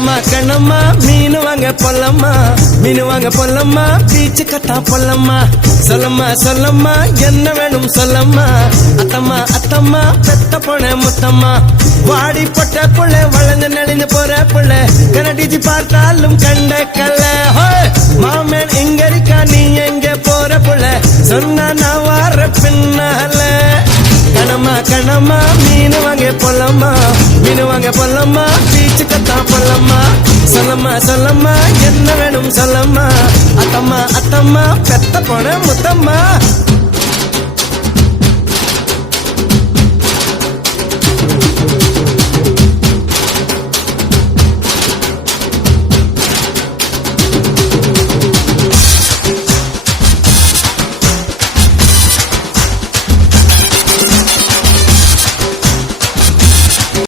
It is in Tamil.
கண்ணம்மா மீனு வாங்க பொல்லம்மா மீனு வாங்க பொல்லம்மா பீச்சு கத்தா பொல்லம்மா சொல்லம்மா என்ன வேணும் சொல்லம்மா அத்தம்மா பெத்த பொண்ண முத்தம்மா வாடி பொட்ட புள்ள வளைஞ்சு நெளிஞ்சு போற புள்ள கனடிச்சு பார்த்தாலும் கண்ட கல்ல மாமன் எங்க இருக்கா நீ எங்க போற புள்ள சொன்னா நான் வார பின்னால கண்ணம்மா மீனு வாங்க பொல்லம்மா பீச்சு கத்தா பொல்லம்மா சொல்லம்மா என்ன வேணும் சொல்லம்மா அத்தம்மா பெத்த பொண்ண முத்தம்மா